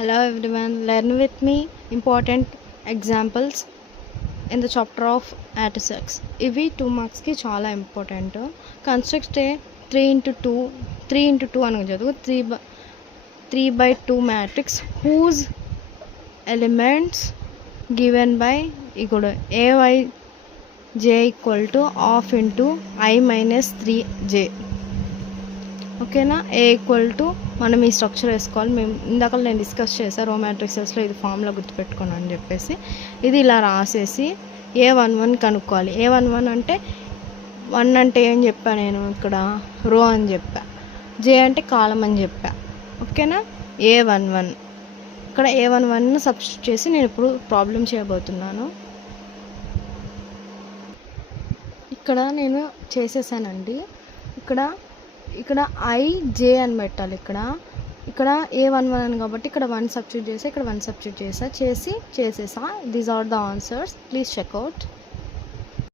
Hello everyone, learn with me important examples in the chapter of statistics. ఇవి 2 marks కి చాలా important. Construct a 3 into 2 అని చదువు 3/2 matrix whose elements given by ఇక్కడ ayj equal to half into I minus 3j. ఓకేనా. ఏ equal to మనం ఈ structure వేసుకోవాలి. మేము ఇందాక నేను డిస్కస్ చేశాను రో మ్యాట్రిక్సెస్లో ఇది ఫామ్లో గుర్తుపెట్టుకోండి అని చెప్పేసి ఇది ఇలా రాసేసి A11 కనుక్కోవాలి. A11 అంటే 1 అంటే ఏం చెప్పా నేను ఇక్కడ రో అని చెప్పా, జే అంటే కాలం అని చెప్పా. ఓకేనా. A11 ఇక్కడ A11 సబ్స్టిట్యూట్ చేసి నేను ఇప్పుడు ప్రాబ్లం చేయబోతున్నాను. ఇక్కడ నేను చేసేసానండి. ఇక్కడ IJ అని పెట్టాలి. ఇక్కడ A11 అని కాబట్టి ఇక్కడ 1 సబ్స్టిట్యూట్ చేసి ఇక్కడ 1 సబ్స్టిట్యూట్ చేసేసా. These are the answers, please checkout.